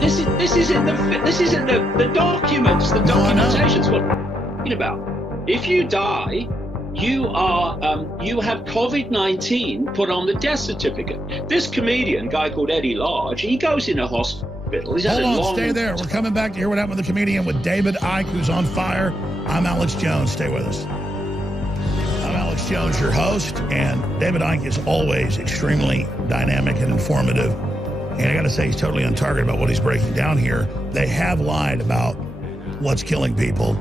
the documents, the documentations. What I'm talking about? If you die, you have COVID-19 put on the death certificate. This comedian, guy called Eddie Large, he goes in a hospital. Hold on, stay there. We're coming back to hear what happened with the comedian with David Icke, who's on fire. I'm Alex Jones. Stay with us. I'm Alex Jones, your host, and David Icke is always extremely dynamic and informative. And I got to say, he's totally on target about what he's breaking down here. They have lied about what's killing people.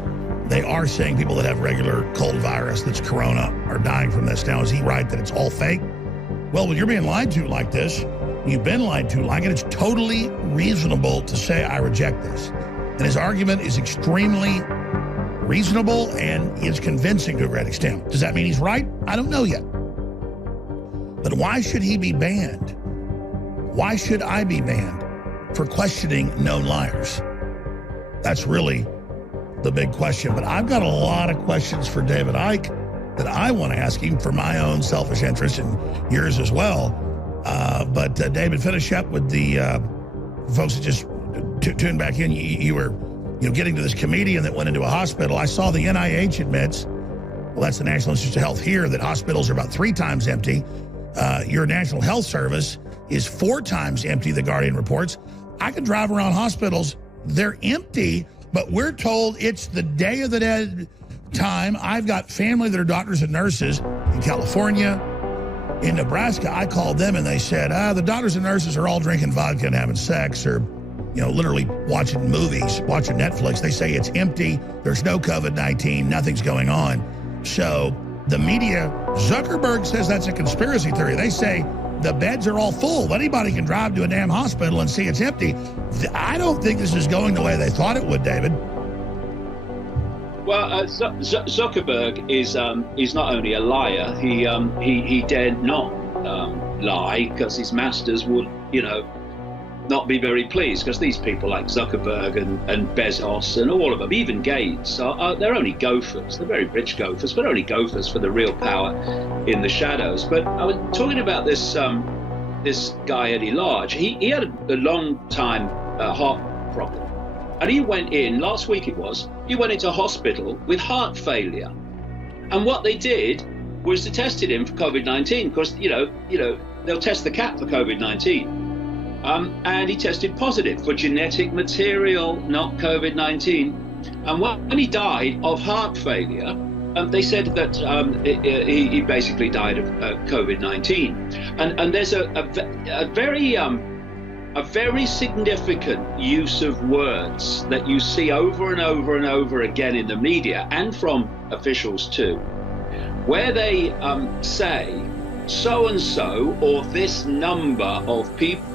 They are saying people that have regular cold virus, that's corona, are dying from this. Now, is he right that it's all fake? Well, when you're being lied to like this, you've been lied to like it, it's totally reasonable to say, I reject this. And his argument is extremely reasonable and is convincing to a great extent. Does that mean he's right? I don't know yet. But why should he be banned? Why should I be banned for questioning known liars? That's really the big question. But I've got a lot of questions for David Icke that I want to ask him for my own selfish interest and yours as well. But David, finish up with the folks that just tuned back in. You were getting to this comedian that went into a hospital. I saw the NIH admits, well, that's the National Institutes of Health here, that hospitals are about 3 times empty. Your National Health Service is 4 times empty, the Guardian reports. I could drive around hospitals. They're empty, but we're told it's the Day of the Dead time. I've got family that are doctors and nurses in California. In Nebraska, I called them and they said, the doctors and nurses are all drinking vodka and having sex or, literally watching movies, watching Netflix. They say it's empty. There's no COVID-19. Nothing's going on. So the media, Zuckerberg says that's a conspiracy theory. They say the beds are all full. Anybody can drive to a damn hospital and see it's empty. I don't think this is going the way they thought it would, David. Well, Zuckerberg is not only a liar, he dared not lie because his masters would, not be very pleased, because these people like Zuckerberg and Bezos and all of them, even Gates, they're only gophers. They're very rich gophers, but only gophers for the real power in the shadows. But I was talking about this guy, Eddie Large. He had a long time heart problem. And he went in, last week he went into hospital with heart failure. And what they did was they tested him for COVID-19, because, they'll test the cat for COVID-19. And he tested positive for genetic material, not COVID-19. And when he died of heart failure, they said that he basically died of COVID-19. And there's a very significant use of words that you see over and over and over again in the media and from officials too, where they say so-and-so or this number of people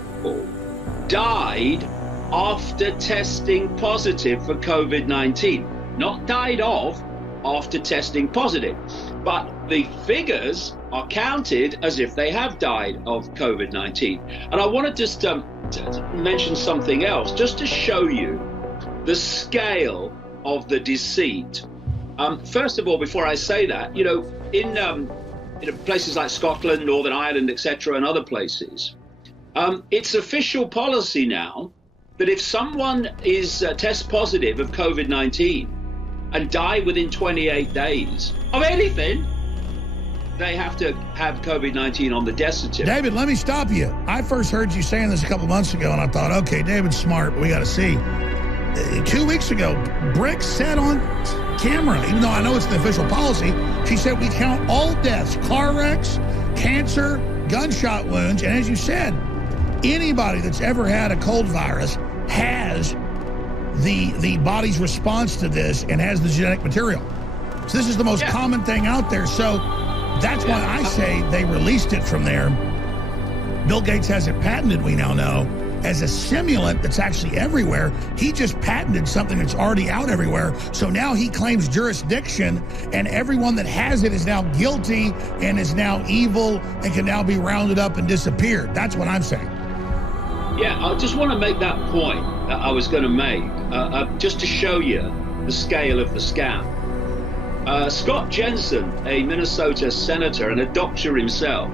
died after testing positive for COVID-19. Not died of, after testing positive. But the figures are counted as if they have died of COVID-19. And I want to just mention something else, just to show you the scale of the deceit. First of all, before I say that, in places like Scotland, Northern Ireland, etc., and other places, it's official policy now that if someone is tests positive of COVID-19 and die within 28 days of anything, they have to have COVID-19 on the death certificate. David, let me stop you. I first heard you saying this a couple months ago, and I thought, okay, David's smart, but we got to see. 2 weeks ago, Brick said on camera, even though I know it's the official policy, she said we count all deaths, car wrecks, cancer, gunshot wounds, and as you said, anybody that's ever had a cold virus has the body's response to this and has the genetic material. So this is the most common thing out there. So that's why I say they released it from there. Bill Gates has it patented, we now know, as a simulant that's actually everywhere. He just patented something that's already out everywhere. So now he claims jurisdiction, and everyone that has it is now guilty and is now evil and can now be rounded up and disappeared. That's what I'm saying. Yeah, I just want to make that point that I was going to make, just to show you the scale of the scam. Scott Jensen, a Minnesota senator and a doctor himself,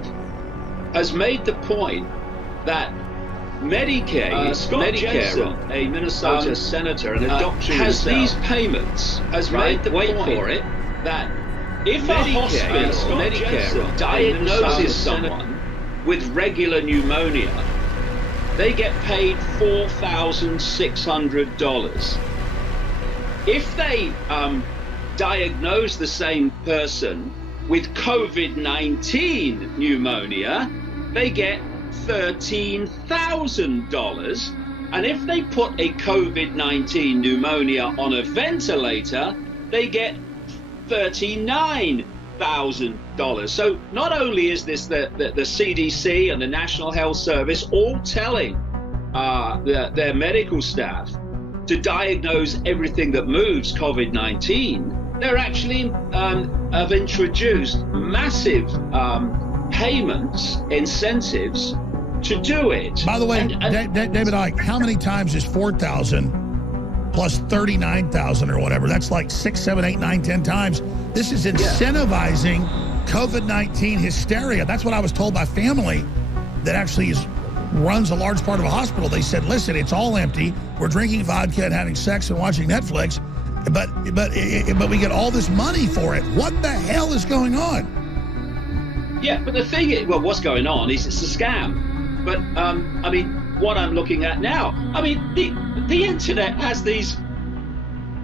has made the point that Medicaid, Scott Jensen, a Minnesota senator and a doctor has these payments, has made the point for it, that if a hospital Medicare diagnoses someone with regular pneumonia, they get paid $4,600. If they diagnose the same person with COVID-19 pneumonia, they get $13,000. And if they put a COVID-19 pneumonia on a ventilator, they get $39,000. So not only is this the CDC and the National Health Service all telling their medical staff to diagnose everything that moves COVID-19, they're actually have introduced massive payments, incentives to do it. By the way, David Icke, how many times is 4,000 plus 39,000 or whatever? That's like 6, 7, 8, 9, 10 times. This is incentivizing COVID-19 hysteria. That's what I was told by family that actually runs a large part of a hospital. They said, listen, it's all empty. We're drinking vodka and having sex and watching Netflix, but we get all this money for it. What the hell is going on? Yeah, but the thing is, well, what's going on is it's a scam. But, I mean, what I'm looking at now, I mean, the internet has these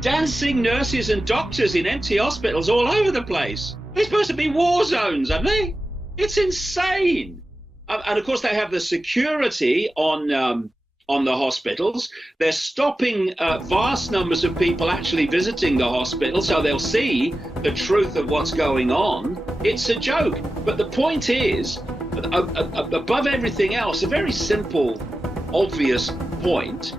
dancing nurses and doctors in empty hospitals all over the place. They're supposed to be war zones, aren't they? It's insane. And of course, they have the security on the hospitals. They're stopping vast numbers of people actually visiting the hospital, so they'll see the truth of what's going on. It's a joke. But the point is, above everything else, a very simple, obvious point,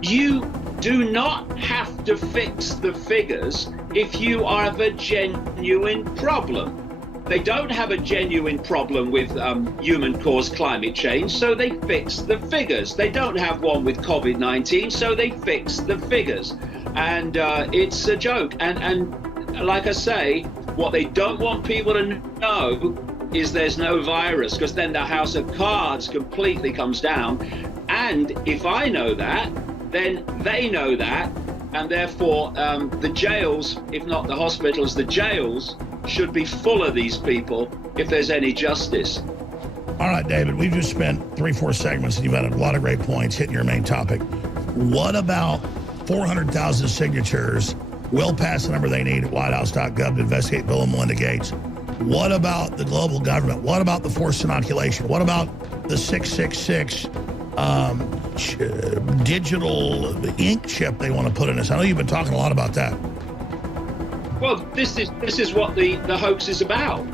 you do not have to fix the figures if you have a genuine problem. They don't have a genuine problem with human-caused climate change, so they fix the figures. They don't have one with COVID-19, so they fix the figures. And it's a joke. And like I say, what they don't want people to know is there's no virus, because then the house of cards completely comes down. And if I know that, then they know that, and therefore the jails, if not the hospitals, the jails should be full of these people if there's any justice. All right, David, we've just spent 3-4 segments and you've had a lot of great points hitting your main topic. What about 400,000 signatures will pass the number they need at whitehouse.gov to investigate Bill and Melinda Gates? What about the global government? What about the forced inoculation? What about the 666 digital ink chip they want to put in us? I know you've been talking a lot about that. Well, this is what the hoax is about.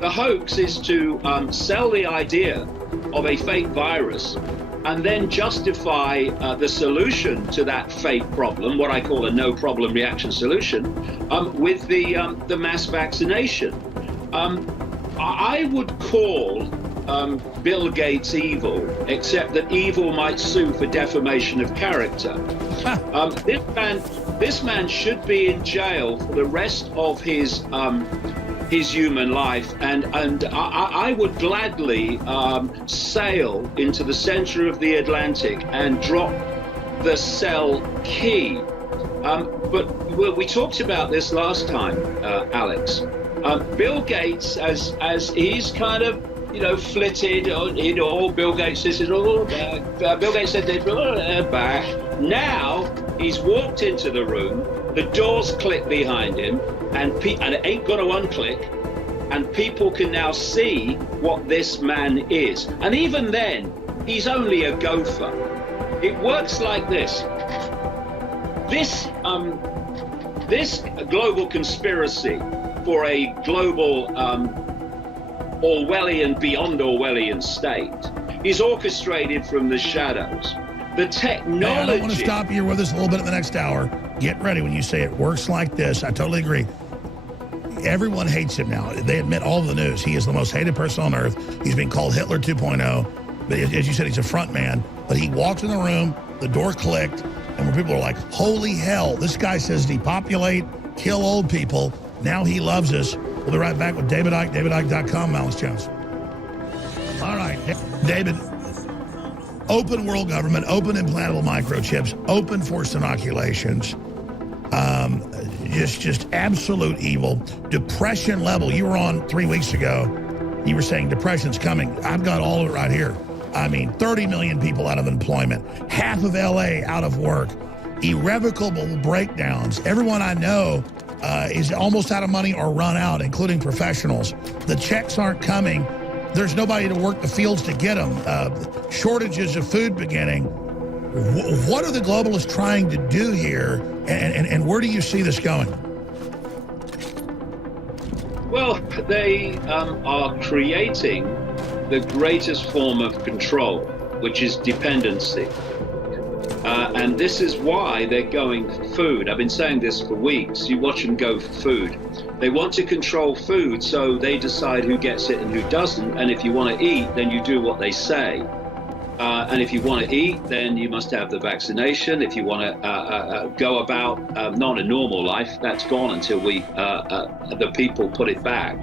The hoax is to sell the idea of a fake virus and then justify the solution to that fake problem, what I call a no-problem reaction solution, with the mass vaccination. I would call Bill Gates evil, except that evil might sue for defamation of character. This man should be in jail for the rest of his human life, and I would gladly sail into the center of the Atlantic and drop the cell key. But we talked about this last time, Alex. Bill Gates, as he's kind of, flitted, Bill Gates says, Bill Gates said, back. Now he's walked into the room, the doors click behind him, and it ain't gonna unclick, and people can now see what this man is. And even then, he's only a gopher. It works like this. This global conspiracy for a global Orwellian, beyond Orwellian state is orchestrated from the shadows. The technology... Hey, I don't want to stop you. You're with us a little bit in the next hour. Get ready when you say it works like this. I totally agree. Everyone hates him now. They admit all of the news. He is the most hated person on earth. He's been called Hitler 2.0. But as you said, he's a front man. But he walked in the room, the door clicked, and when people are like, holy hell, this guy says depopulate, kill old people. Now he loves us. We'll be right back with David Icke, davidicke.com, Alex Jones. All right, David, open world government, open implantable microchips, open forced inoculations, just absolute evil. Depression level. You were on 3 weeks ago. You were saying depression's coming. I've got all of it right here. I mean, 30 million people out of employment, half of LA out of work, irrevocable breakdowns. Everyone I know is almost out of money or run out, including professionals. The checks aren't coming. There's nobody to work the fields to get them. Shortages of food beginning. What are the globalists trying to do here, and where do you see this going? Well, they are creating the greatest form of control, which is dependency. And this is why they're going for food. I've been saying this for weeks. You watch them go for food. They want to control food, so they decide who gets it and who doesn't. And if you want to eat, then you do what they say. And if you want to eat, then you must have the vaccination. If you want to go about not a normal life, that's gone until the people put it back.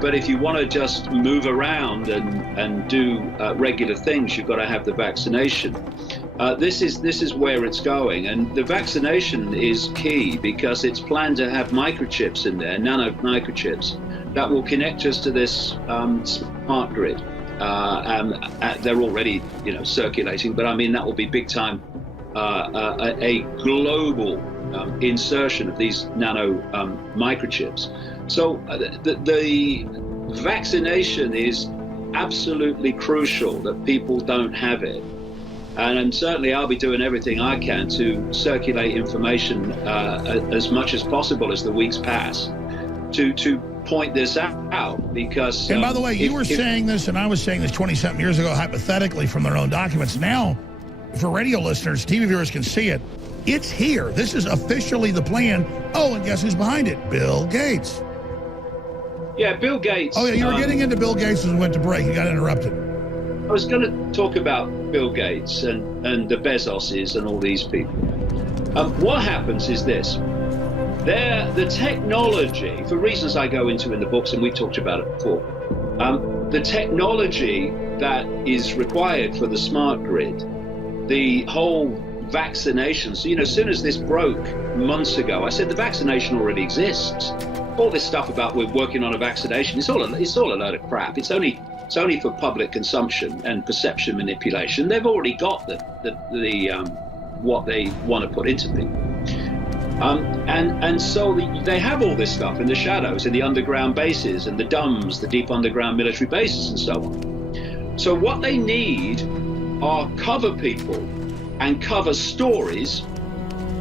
But if you want to just move around and do regular things, you've got to have the vaccination. This is where it's going, and the vaccination is key because it's planned to have microchips in there, nano microchips, that will connect us to this smart grid. They're already, circulating, but I mean that will be big time a global insertion of these nano microchips. So the vaccination is absolutely crucial that people don't have it. And certainly I'll be doing everything I can to circulate information as much as possible as the weeks pass to point this out because... And by the way, you were saying this and I was saying this 20-something years ago, hypothetically from their own documents. Now, for radio listeners, TV viewers can see it. It's here. This is officially the plan. Oh, and guess who's behind it? Bill Gates. Yeah, Bill Gates. Oh, yeah, you were getting into Bill Gates as we went to break. You got interrupted. I was going to talk about Bill Gates and the Bezoses and all these people. What happens is this. The technology, for reasons I go into in the books, and we talked about it before, the technology that is required for the smart grid, the whole vaccination. So, as soon as this broke months ago, I said the vaccination already exists. All this stuff about we're working on a vaccination, it's all a load of crap. It's only for public consumption and perception manipulation. They've already got the what they want to put into people. And so they have all this stuff in the shadows, in the underground bases and the DUMBs, the deep underground military bases and so on. So what they need are cover people and cover stories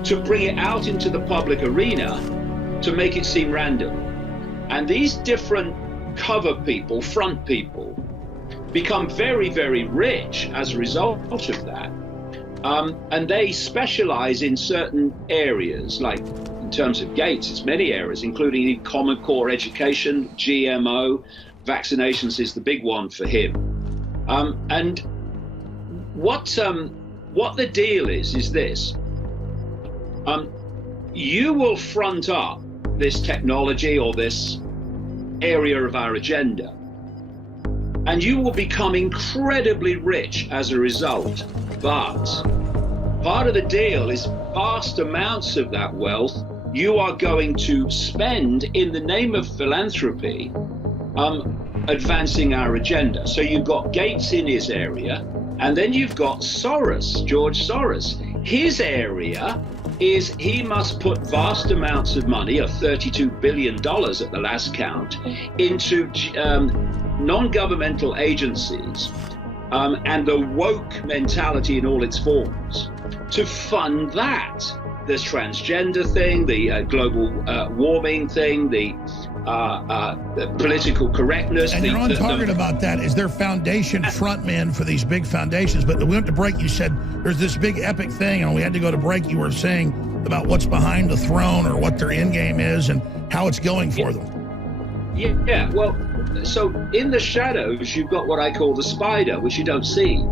to bring it out into the public arena to make it seem random. And these different cover people, front people, become very, very rich as a result of that. And they specialize in certain areas, like in terms of Gates, it's many areas, including in Common Core education, GMO, vaccinations is the big one for him. And what the deal is this. You will front up this technology or this area of our agenda, and you will become incredibly rich as a result. But part of the deal is vast amounts of that wealth you are going to spend in the name of philanthropy, advancing our agenda. So you've got Gates in his area, and then you've got Soros, George Soros. His area is he must put vast amounts of money, of $32 billion at the last count, into non-governmental agencies and the woke mentality in all its forms to fund that. This transgender thing, the global warming thing, the political correctness. And you're on target about that. Is there foundation frontmen for these big foundations? But we went to break, you said there's this big epic thing, and we had to go to break. You were saying about what's behind the throne or what their end game is and how it's going for them. Yeah, well, so in the shadows, you've got what I call the spider, which you don't see.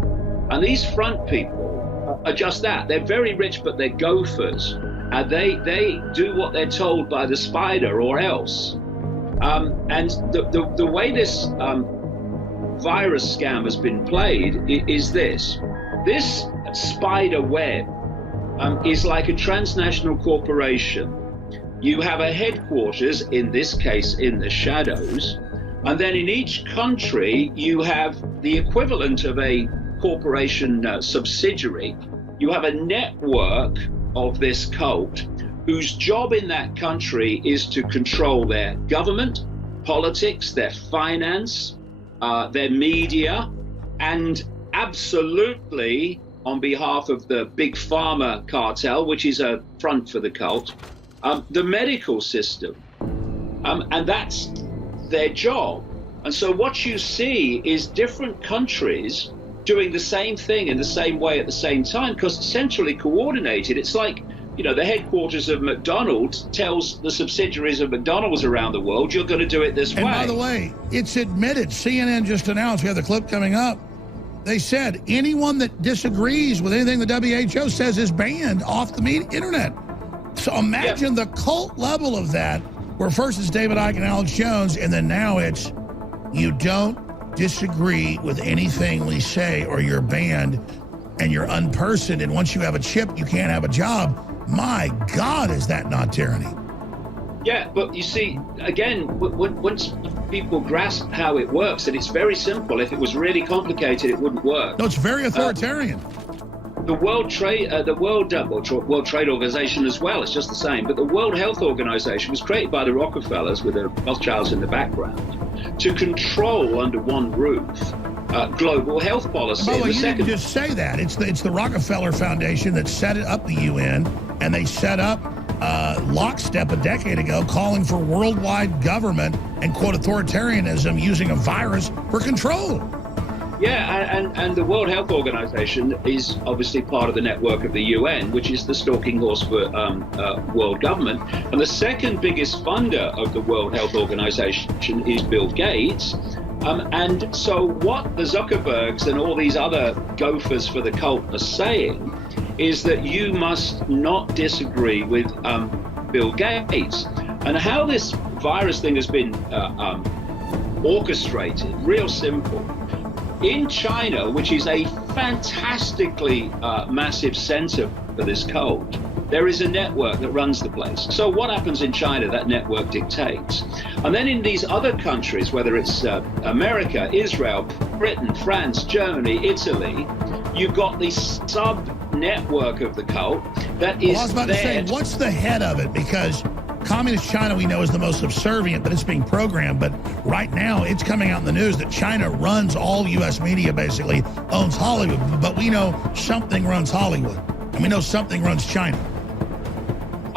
And these front people are just that. They're very rich, but they're gophers. And they do what they're told by the spider or else. And the way this virus scam has been played is this. This spider web is like a transnational corporation. You have a headquarters, in this case in the shadows, and then in each country you have the equivalent of a corporation subsidiary. You have a network of this cult whose job in that country is to control their government, politics, their finance, their media, and absolutely on behalf of the big pharma cartel, which is a front for the cult, the medical system. And that's their job. And so what you see is different countries doing the same thing in the same way at the same time, because it's centrally coordinated. It's like, you know, the headquarters of McDonald's tells the subsidiaries of McDonald's around the world, you're going to do it this way. And by the way, it's admitted, CNN just announced, we have the clip coming up, they said anyone that disagrees with anything the WHO says is banned off the internet. So imagine the cult level of that, where first it's David Icke and Alex Jones, and then now it's you don't disagree with anything we say or you're banned and you're unpersoned, and once you have a chip, you can't have a job. My God, is that not tyranny? Yeah, but you see, again, once people grasp how it works, and it's very simple. If it was really complicated, it wouldn't work. No, it's very authoritarian. The World Trade Organization as well, it's just the same. But the World Health Organization was created by the Rockefellers with the Rothschilds in the background to control under one roof global health policy. By the way, you didn't just say that. It's the Rockefeller Foundation that set up the UN, and they set up lockstep a decade ago calling for worldwide government and, quote, authoritarianism using a virus for control. Yeah, and the World Health Organization is obviously part of the network of the UN, which is the stalking horse for world government. And the second biggest funder of the World Health Organization is Bill Gates. And so what the Zuckerbergs and all these other gophers for the cult are saying is that you must not disagree with Bill Gates. And how this virus thing has been orchestrated, real simple. In China, which is a fantastically massive center for this cult, there is a network that runs the place. So what happens in China, that network dictates. And then in these other countries, whether it's America, Israel, Britain, France, Germany, Italy, you've got this sub-network of the cult that is I was about to say, what's the head of it? Because Communist China, we know, is the most subservient, but it's being programmed. But right now, it's coming out in the news that China runs all U.S. media, basically, owns Hollywood. But we know something runs Hollywood, and we know something runs China.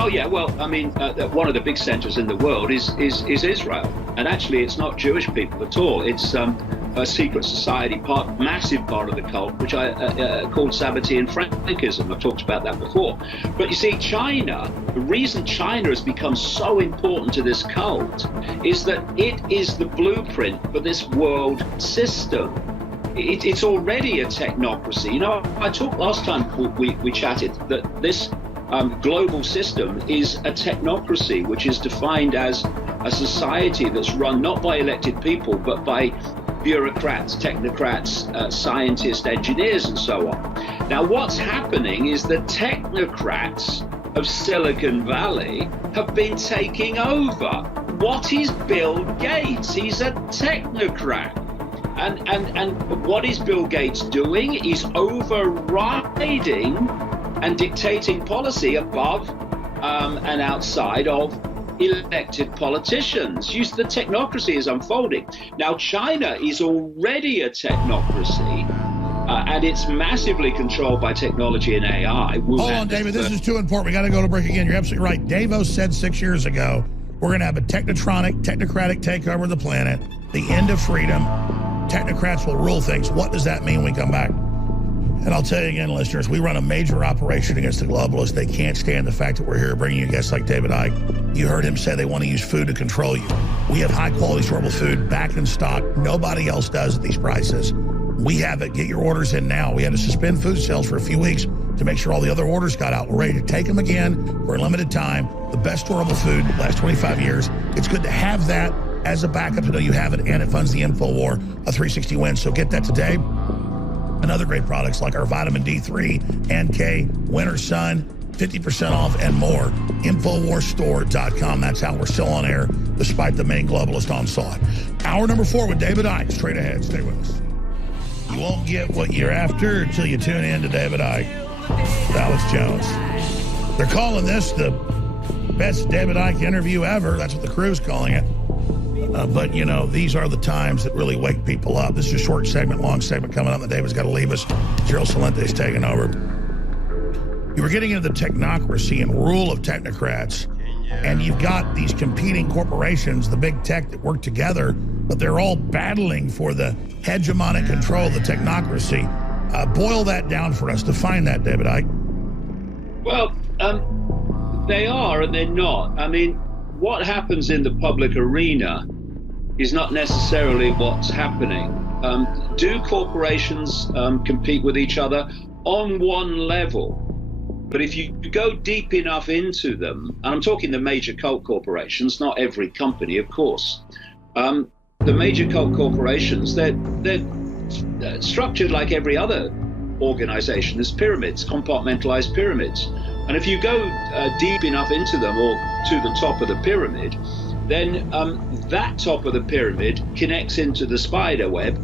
Oh, yeah. Well, I mean, one of the big centers in the world is Israel. And actually, it's not Jewish people at all. It's a secret society, massive part of the cult, which I called Sabbatean Frankism. I've talked about that before. But you see, China, the reason China has become so important to this cult is that it is the blueprint for this world system. It's already a technocracy. You know, I talked last time we chatted that this global system is a technocracy, which is defined as a society that's run not by elected people, but by bureaucrats, technocrats, scientists, engineers, and so on. Now, what's happening is the technocrats of Silicon Valley have been taking over. What is Bill Gates? He's a technocrat. And what is Bill Gates doing? He's overriding and dictating policy above and outside of elected politicians. The technocracy is unfolding. Now, China is already a technocracy, and it's massively controlled by technology and AI. Hold on, David, this is too important. We got to go to break again. You're absolutely right. Davos said 6 years ago, we're going to have a technocratic takeover of the planet, the end of freedom. Technocrats will rule things. What does that mean when we come back? And I'll tell you again, listeners, we run a major operation against the globalists. They can't stand the fact that we're here bringing you guests like David Icke. You heard him say they want to use food to control you. We have high-quality, storable food back in stock. Nobody else does at these prices. We have it. Get your orders in now. We had to suspend food sales for a few weeks to make sure all the other orders got out. We're ready to take them again for a limited time. The best storable food, last 25 years. It's good to have that as a backup to know you have it, and it funds the InfoWar, a 360 win. So get that today. And other great products like our vitamin D3 and K, Winter Sun, 50% off and more. InfoWarsStore.com. That's how we're still on air, despite the main globalist onslaught. Hour number 4 with David Icke. Straight ahead. Stay with us. You won't get what you're after until you tune in to David Icke with Alex Jones. They're calling this the best David Icke interview ever. That's what the crew's calling it. But, you know, these are the times that really wake people up. This is a short segment, long segment coming up. And David's got to leave us. Gerald Salente's taking over. You were getting into the technocracy and rule of technocrats. And you've got these competing corporations, the big tech, that work together, but they're all battling for the hegemonic control of the technocracy. Boil that down for us. Define that, David Icke. Well, they are and they're not. I mean, what happens in the public arena is not necessarily what's happening. Do corporations compete with each other? On one level. But if you go deep enough into them, and I'm talking the major cult corporations, not every company, of course. The major cult corporations, they're structured like every other organization. There's pyramids, compartmentalized pyramids. And if you go deep enough into them or to the top of the pyramid, then that top of the pyramid connects into the spider web,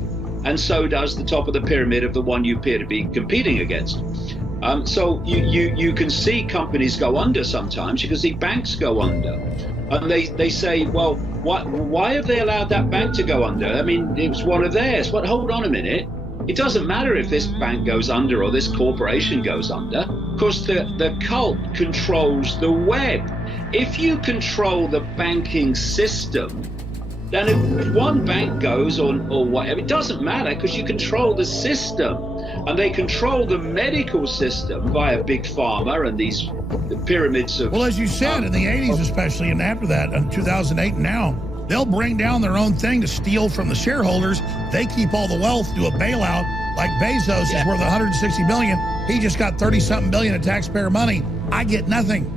and so does the top of the pyramid of the one you appear to be competing against. So you can see companies go under sometimes. You can see banks go under. And they say, well, why have they allowed that bank to go under? I mean, it was one of theirs. But hold on a minute. It doesn't matter if this bank goes under or this corporation goes under, because the cult controls the web. If you control the banking system, then if one bank goes or whatever, it doesn't matter, because you control the system. And they control the medical system via Big Pharma and these pyramids of... Well, as you said, in the 80s especially, and after that, in 2008 and now, they'll bring down their own thing to steal from the shareholders. They keep all the wealth, do a bailout, like Bezos is worth $160 billion. He just got 30-something billion in taxpayer money. I get nothing.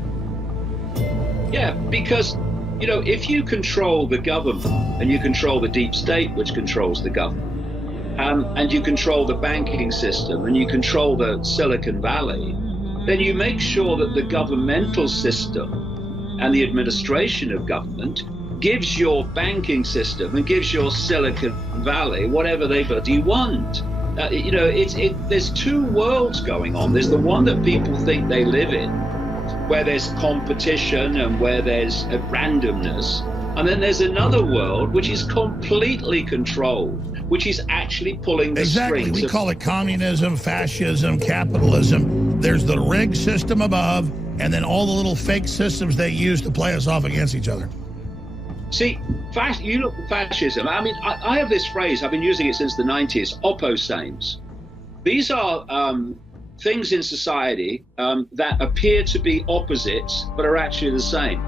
Yeah, because, you know, if you control the government and you control the deep state, which controls the government, and you control the banking system and you control the Silicon Valley, then you make sure that the governmental system and the administration of government gives your banking system and gives your Silicon Valley whatever they bloody want. You know, there's two worlds going on. There's the one that people think they live in, where there's competition and where there's a randomness. And then there's another world which is completely controlled, which is actually pulling the strings. Exactly. We call it communism, fascism, capitalism. There's the rigged system above, and then all the little fake systems they use to play us off against each other. See, you look at fascism. I mean, I have this phrase, I've been using it since the 90s, opposames. These are things in society that appear to be opposites, but are actually the same.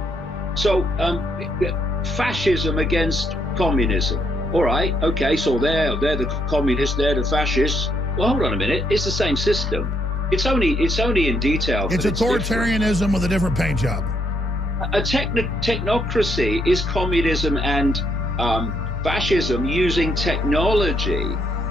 So, fascism against communism. All right, okay, so they're the communists, they're the fascists. Well, hold on a minute, it's the same system. It's only in detail. It's authoritarianism with a different paint job. A technocracy is communism and fascism using technology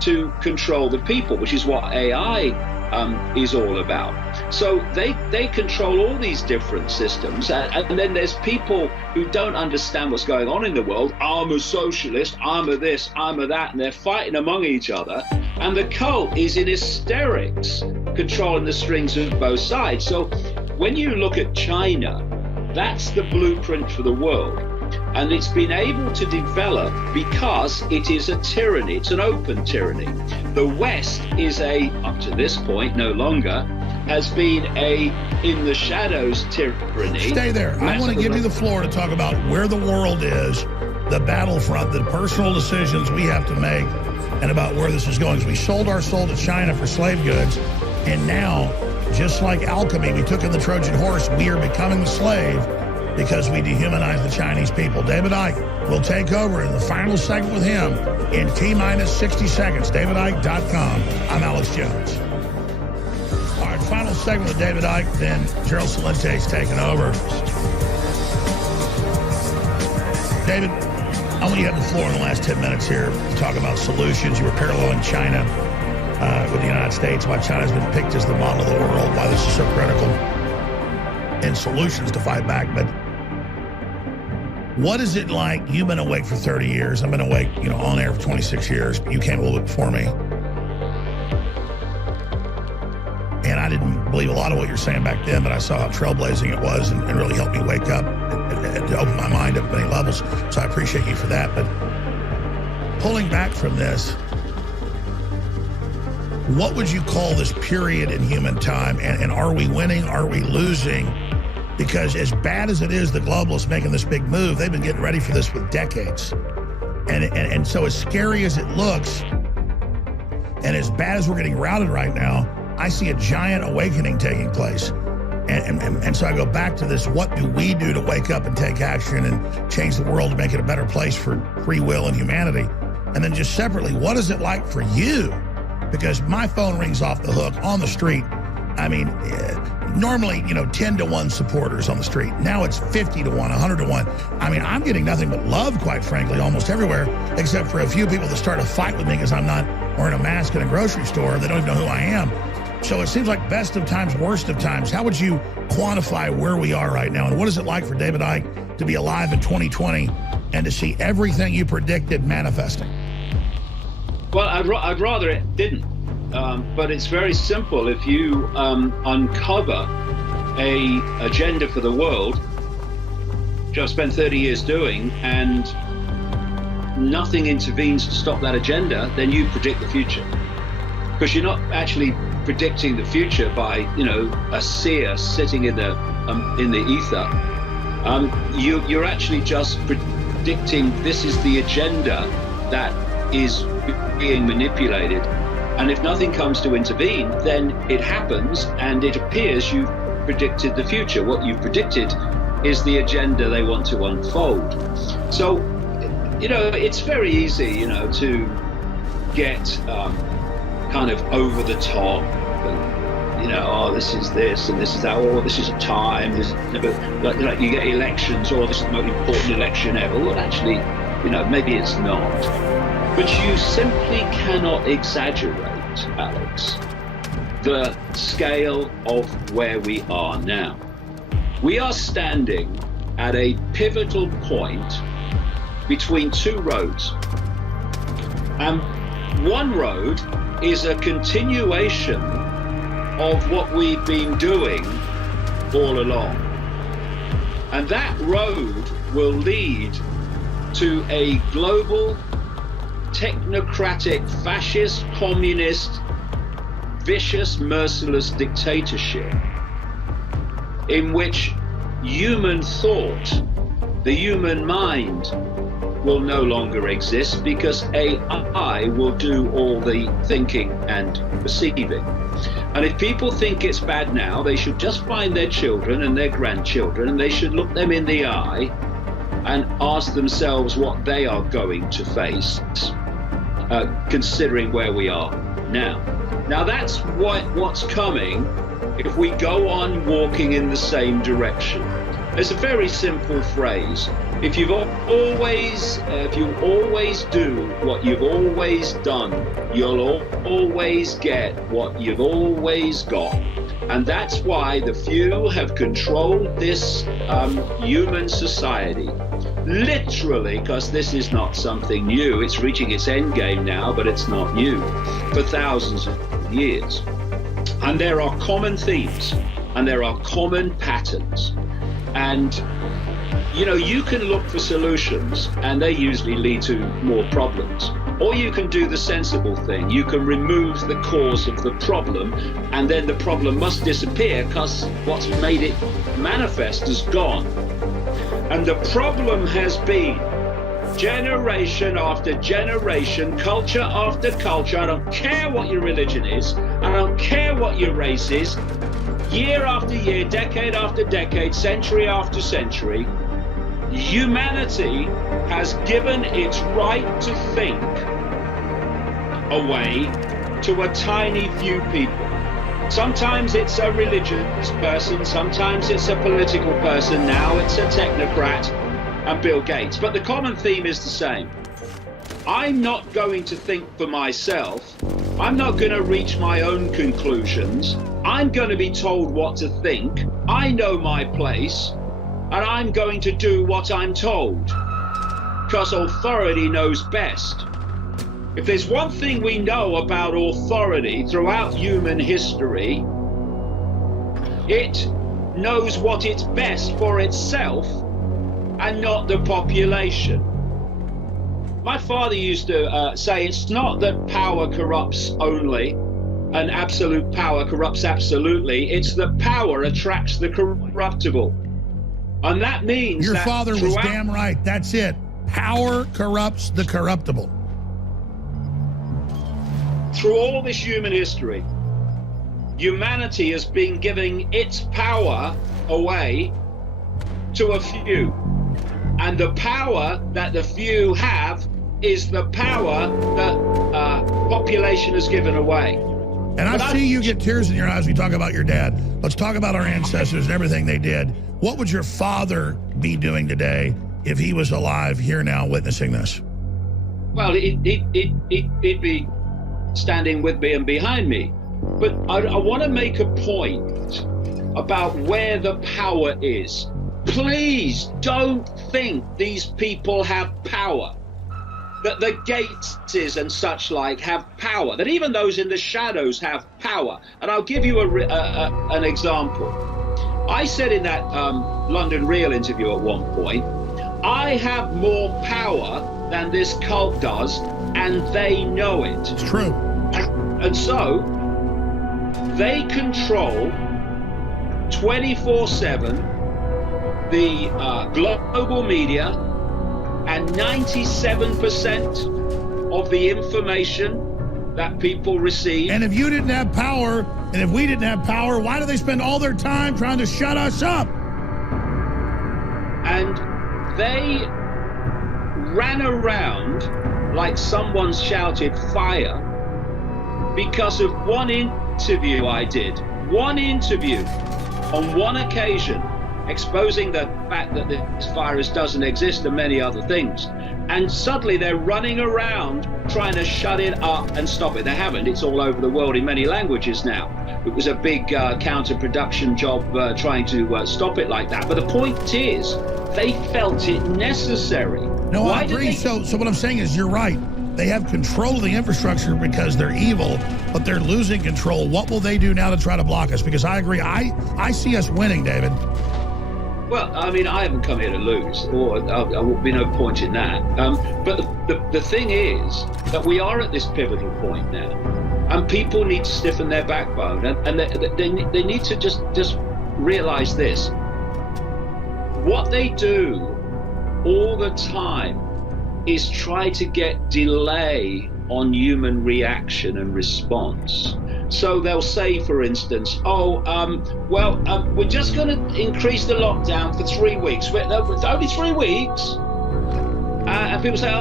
to control the people, which is what AI is all about. So they control all these different systems, and then there's people who don't understand what's going on in the world. I'm a socialist, I'm a this, I'm a that, and they're fighting among each other. And the cult is in hysterics, controlling the strings of both sides. So when you look at China, that's the blueprint for the world. And it's been able to develop because it is a tyranny. It's an open tyranny. The West is up to this point, no longer, has been a in the shadows tyranny. Stay there. I want to give you the floor to talk about where the world is, the battlefront, the personal decisions we have to make, and about where this is going. We sold our soul to China for slave goods, and now, just like alchemy, we took in the Trojan horse, we are becoming the slave because we dehumanize the Chinese people. David Icke will take over in the final segment with him in T-minus 60 seconds. DavidIcke.com. I'm Alex Jones. All right, final segment with David Icke, then Gerald Salente's taking over. David, I want you to have the floor in the last 10 minutes here to talk about solutions. You were paralleling China with the United States, why China's been picked as the model of the world, why this is so critical, and solutions to fight back. But what is it like? You've been awake for 30 years. I've been awake, on air for 26 years. But you came a little bit before me. And I didn't believe a lot of what you're saying back then, but I saw how trailblazing it was and really helped me wake up and to open my mind up at many levels. So I appreciate you for that. But pulling back from this, what would you call this period in human time? And are we winning? Are we losing? Because as bad as it is, the globalists making this big move, they've been getting ready for this for decades. And so as scary as it looks, and as bad as we're getting routed right now, I see a giant awakening taking place. And so I go back to this, what do we do to wake up and take action and change the world to make it a better place for free will and humanity? And then just separately, what is it like for you? Because my phone rings off the hook on the street. I mean, normally, 10 to 1 supporters on the street. Now it's 50 to 1, 100 to 1. I mean, I'm getting nothing but love, quite frankly, almost everywhere, except for a few people that start a fight with me because I'm not wearing a mask in a grocery store. They don't even know who I am. So it seems like best of times, worst of times. How would you quantify where we are right now? And what is it like for David Icke to be alive in 2020 and to see everything you predicted manifesting? Well, I'd rather it didn't. But it's very simple. If you uncover a agenda for the world, which I've spent 30 years doing, and nothing intervenes to stop that agenda, then you predict the future. Because you're not actually predicting the future by, a seer sitting in the ether. You're actually just predicting this is the agenda that is being manipulated. And if nothing comes to intervene, then it happens and it appears you've predicted the future. What you've predicted is the agenda they want to unfold. So, it's very easy, to get kind of over the top and, this is this and this is that, or this is a time, this is, you get elections, or this is the most important election ever. Well, actually, maybe it's not. But you simply cannot exaggerate, Alex, the scale of where we are now. We are standing at a pivotal point between two roads. And one road is a continuation of what we've been doing all along. And that road will lead to a global technocratic, fascist, communist, vicious, merciless dictatorship in which human thought, the human mind, will no longer exist because AI will do all the thinking and perceiving. And if people think it's bad now, they should just find their children and their grandchildren, and they should look them in the eye and ask themselves what they are going to face, considering where we are now. Now that's what's coming if we go on walking in the same direction. It's a very simple phrase. If you always do what you've always done, you'll always get what you've always got. And that's why the few have controlled this human society. Literally, because this is not something new. It's reaching its end game now, but it's not new, for thousands of years. And there are common themes, and there are common patterns. And, you can look for solutions, and they usually lead to more problems. Or you can do the sensible thing. You can remove the cause of the problem, and then the problem must disappear because what's made it manifest is gone. And the problem has been generation after generation, culture after culture. I don't care what your religion is. I don't care what your race is. Year after year, decade after decade, century after century, humanity has given its right to think away to a tiny few people. Sometimes it's a religious person, sometimes it's a political person, now it's a technocrat. and Bill Gates. But the common theme is the same. I'm not going to think for myself. I'm not going to reach my own conclusions. I'm going to be told what to think. I know my place, and I'm going to do what I'm told, because authority knows best. If there's one thing we know about authority throughout human history, it knows what it's best for itself and not the population. My father used to say it's not that power corrupts only and absolute power corrupts absolutely. It's that power attracts the corruptible. And that means your that father was damn right. That's it. Power corrupts the corruptible. Through all this human history, humanity has been giving its power away to a few. And the power that the few have is the power that population has given away. And I see you get tears in your eyes when you talk about your dad. Let's talk about our ancestors and everything they did. What would your father be doing today if he was alive here now witnessing this? Well, he'd be standing with me and behind me. But I want to make a point about where the power is. Please don't think these people have power, that the Gateses and such like have power, that even those in the shadows have power. And I'll give you an example. I said in that London Real interview at one point, I have more power than this cult does, and they know it. It's true. And so they control 24/7 the global media and 97% of the information that people receive. And if you didn't have power, and if we didn't have power, why do they spend all their time trying to shut us up? And they ran around like someone shouted fire because of one interview I did. One interview on one occasion, exposing the fact that this virus doesn't exist and many other things. And suddenly they're running around trying to shut it up and stop it. They haven't. It's all over the world in many languages now. It was a big counterproduction job trying to stop it like that. But the point is, they felt it necessary. No, I agree. So what I'm saying is you're right. They have control of the infrastructure because they're evil, but they're losing control. What will they do now to try to block us? Because I agree. I see us winning, David. Well, I mean, I haven't come here to lose, or there will be no point in that. But the thing is that we are at this pivotal point now, and people need to stiffen their backbone, and they need to just realize this. What they do all the time is try to get delay on human reaction and response. So they'll say, for instance, we're just going to increase the lockdown for 3 weeks. It's only 3 weeks. And people say,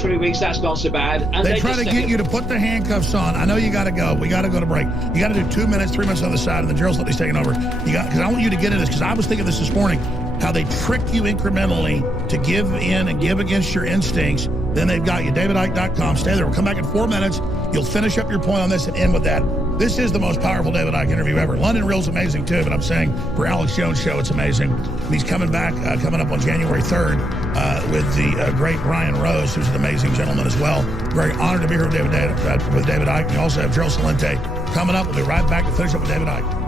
3 weeks, that's not so bad. And they try to get you to put the handcuffs on. I know you got to go. We got to go to break. You got to do 2 minutes, 3 minutes on the side, and then Gerald Slenty's taking over. Because I want you to get into this, because I was thinking this morning, how they trick you incrementally to give in and give against your instincts. Then they've got you. DavidIke.com. Stay there. We'll come back in 4 minutes. You'll finish up your point on this and end with that. This is the most powerful David Icke interview ever. London Real's amazing, too, but I'm saying for Alex Jones' show, it's amazing. And he's coming back, coming up on January 3rd with the great Brian Rose, who's an amazing gentleman as well. Very honored to be here with David Icke. We also have Gerald Celente coming up. We'll be right back to finish up with David Icke.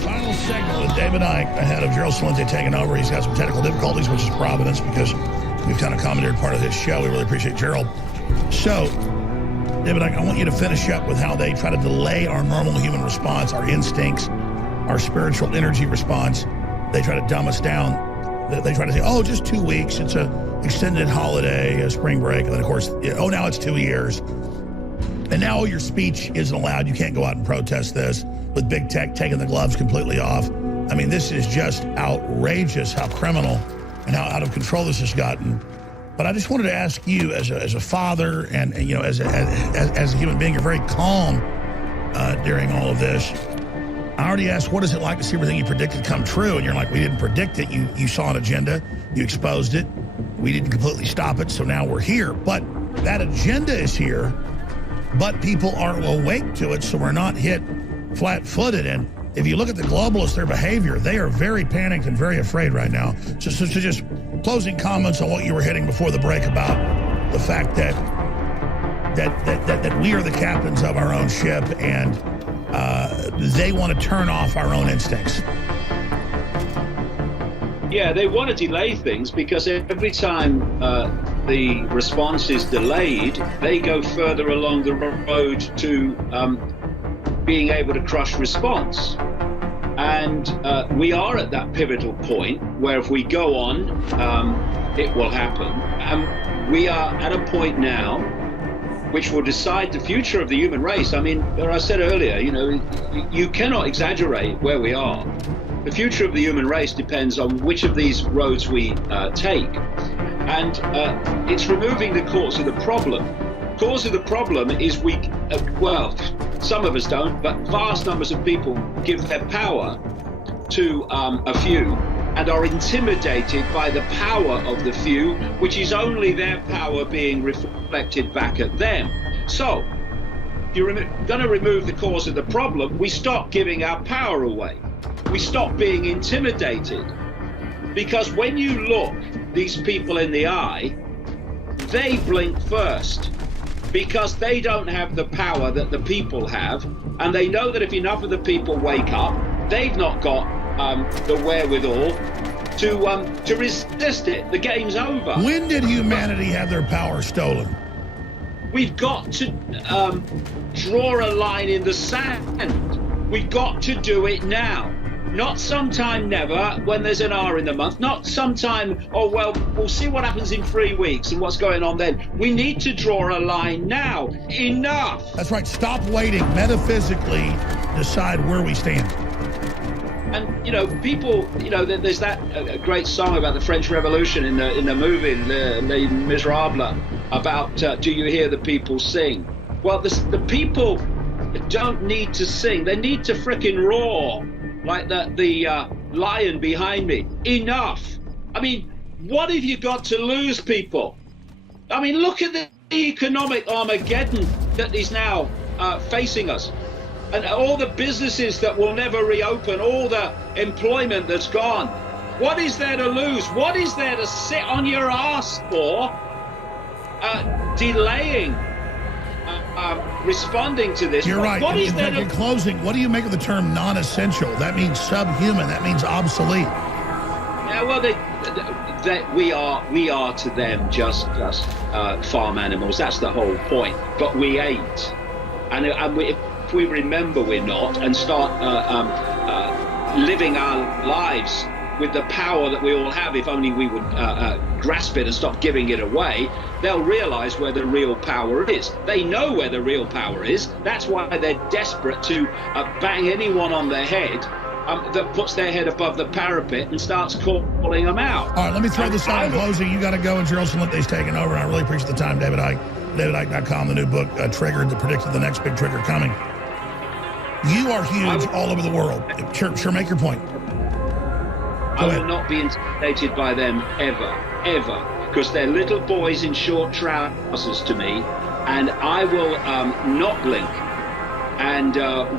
Final segment with David Icke ahead of Gerald Celente taking over. He's got some technical difficulties, which is Providence, because we've kind of commandeered part of his show. We really appreciate Gerald. So, David, I want you to finish up with how they try to delay our normal human response, our instincts, our spiritual energy response. They try to dumb us down. They try to say, just 2 weeks. It's an extended holiday, a spring break. And then, of course, now it's 2 years. And now your speech isn't allowed. You can't go out and protest this with big tech taking the gloves completely off. I mean, this is just outrageous how criminal and how out of control this has gotten. But I just wanted to ask you, as a father, and as a human being, you're very calm during all of this. I already asked, what is it like to see everything you predicted come true? And you're like, we didn't predict it. You saw an agenda. You exposed it. We didn't completely stop it, so now we're here. But that agenda is here, but people aren't awake to it, so we're not hit flat-footed. And if you look at the globalists, their behavior, they are very panicked and very afraid right now. So just closing comments on what you were hitting before the break about the fact that we are the captains of our own ship, and they want to turn off our own instincts. Yeah, they want to delay things because every time the response is delayed, they go further along the road to being able to crush response. And we are at that pivotal point where if we go on, it will happen. And we are at a point now which will decide the future of the human race. I mean, as I said earlier, you cannot exaggerate where we are. The future of the human race depends on which of these roads we take. And it's removing the cause of the problem. Cause of the problem is well, some of us don't, but vast numbers of people give their power to a few and are intimidated by the power of the few, which is only their power being reflected back at them. So, if you're going to remove the cause of the problem, we stop giving our power away. We stop being intimidated. Because when you look these people in the eye, they blink first. Because they don't have the power that the people have, and they know that if enough of the people wake up, they've not got the wherewithal to resist it. The game's over. When did humanity have their power stolen? We've got to draw a line in the sand. We've got to do it now. Not sometime never when there's an R in the month. Not sometime, oh, well, we'll see what happens in 3 weeks and what's going on then. We need to draw a line now. Enough. That's right. Stop waiting. Metaphysically decide where we stand. And, people, there's that great song about the French Revolution in the movie, Les Miserables, about do you hear the people sing? Well, the people don't need to sing. They need to frickin' roar. Like the lion behind me. Enough. I mean, what have you got to lose, people? I mean, look at the economic Armageddon that is now facing us. And all the businesses that will never reopen, all the employment that's gone. What is there to lose? What is there to sit on your ass for? Delaying responding to this. You're right. In closing, what do you make of the term non-essential? That means subhuman. That means obsolete. Yeah, well, we are to them just farm animals. That's the whole point. But we ain't. And if we remember we're not and start living our lives with the power that we all have, if only we would grasp it and stop giving it away, they'll realize where the real power is. They know where the real power is. That's why they're desperate to bang anyone on the head that puts their head above the parapet and starts calling them out. All right, let me throw this out in closing. You got to go, and Gerald Celente's taking over, and I really appreciate the time, David Icke. DavidIcke.com, the new book, Triggered, that predicted the next big trigger coming. You are huge all over the world. Sure, make your point. I will not be intimidated by them ever, because they're little boys in short trousers to me, and I will not blink. And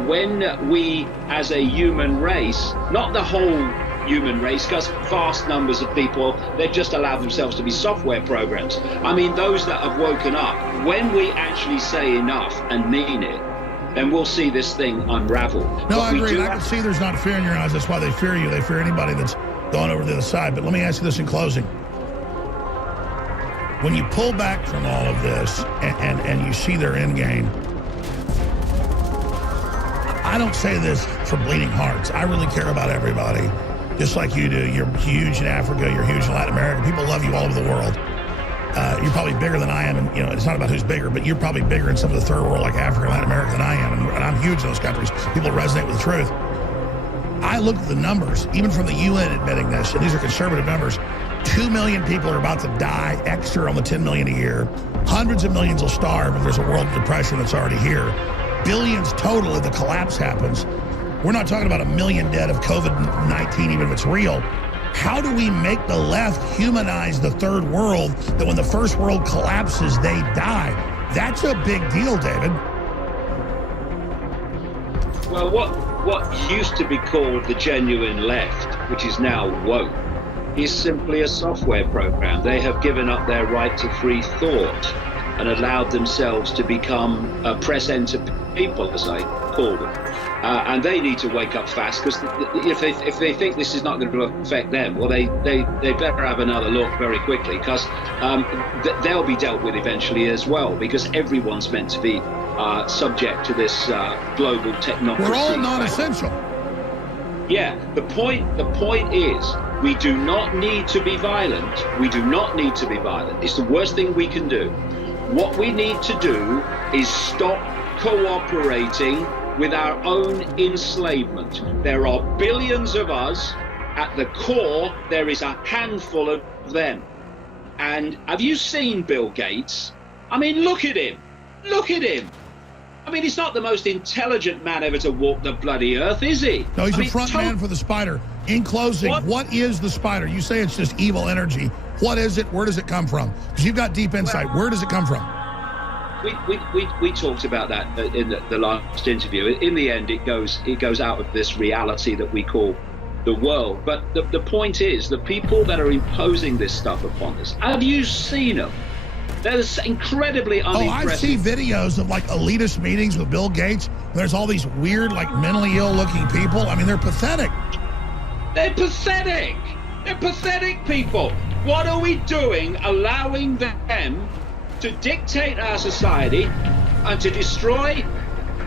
when we, as a human race, not the whole human race, because vast numbers of people, they've just allowed themselves to be software programs. I mean, those that have woken up, when we actually say enough and mean it, then we'll see this thing unravel. No, I agree. I can see there's not fear in your eyes. That's why they fear you. They fear anybody that's gone over to the other side. But let me ask you this in closing. When you pull back from all of this and you see their end game, I don't say this for bleeding hearts. I really care about everybody, just like you do. You're huge in Africa. You're huge in Latin America. People love you all over the world. You're probably bigger than I am, and it's not about who's bigger, but you're probably bigger in some of the third world like Africa and Latin America than I am, and I'm huge in those countries. People resonate with the truth. I look at the numbers, even from the UN admitting this, and these are conservative numbers. 2 million people are about to die extra on the 10 million a year. Hundreds of millions will starve if there's a world depression that's already here. Billions total if the collapse happens. We're not talking about 1 million dead of COVID-19, even if it's real. How do we make the left humanize the third world that when the first world collapses, they die? That's a big deal, David. Well, what used to be called the genuine left, which is now woke, is simply a software program. They have given up their right to free thought and allowed themselves to become press-enter people, as I call them. And they need to wake up fast, because if they think this is not going to affect them, well, they better have another look very quickly, because they'll be dealt with eventually as well, because everyone's meant to be subject to this global technocracy. We're all non-essential. Yeah, the point is, we do not need to be violent. We do not need to be violent. It's the worst thing we can do. What we need to do is stop cooperating with our own enslavement. There are billions of us. At the core, there is a handful of them. And have you seen Bill Gates? I mean, look at him. Look at him. I mean, he's not the most intelligent man ever to walk the bloody earth, is he? No, he's the front man for the spider. In closing, what is the spider? You say it's just evil energy. What is it? Where does it come from? Because you've got deep insight. Where does it come from? We talked about that in the last interview. In the end, it goes out of this reality that we call the world. But the point is, the people that are imposing this stuff upon us, have you seen them? They're incredibly unimpressive. I see videos of like elitist meetings with Bill Gates. There's all these weird, like mentally ill-looking people. I mean, they're pathetic. They're pathetic. They're pathetic people. What are we doing allowing them to dictate our society and to destroy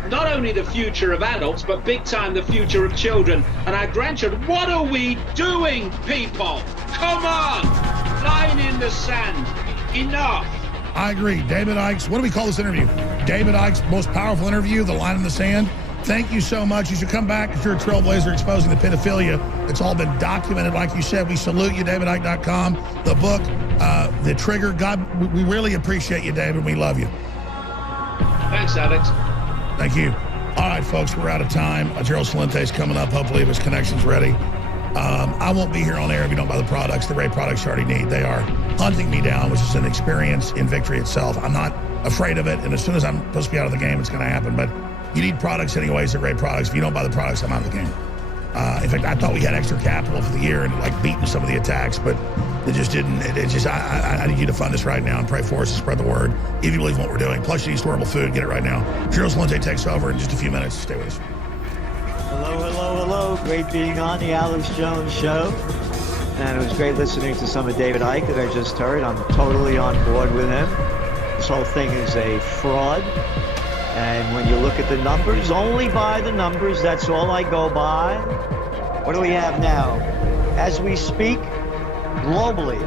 not only the future of adults, but big time the future of children and our grandchildren? What are we doing, people? Come on! Line in the sand. Enough. I agree. David Icke, what do we call this interview? David Icke's most powerful interview, The Line in the Sand. Thank you so much. You should come back if you're a trailblazer exposing the pedophilia. It's all been documented. Like you said, we salute you, DavidIcke.com. The book, The Trigger. God, we really appreciate you, David. We love you. Thanks, Alex. Thank you. All right, folks, we're out of time. Gerald Salente's coming up. Hopefully, if his connection's ready. I won't be here on air if you don't buy the products. The Ray products you already need. They are hunting me down, which is an experience in victory itself. I'm not afraid of it, and as soon as I'm supposed to be out of the game, it's going to happen. But you need products anyways. They're great products. If you don't buy the products, I'm out of the game. In fact, I thought we had extra capital for the year and like beaten some of the attacks, but it just didn't. It just I need you to fund us right now and pray for us and spread the word if you believe in what we're doing. Plus, you need storable food. Get it right now. Gerald Salente takes over in just a few minutes. Stay with us. Hello, hello, hello. Great being on the Alex Jones Show. And it was great listening to some of David Icke that I just heard. I'm totally on board with him. This whole thing is a fraud. And when you look at the numbers, only by the numbers, that's all I go by. What do we have now? As we speak, globally,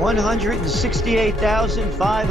168,500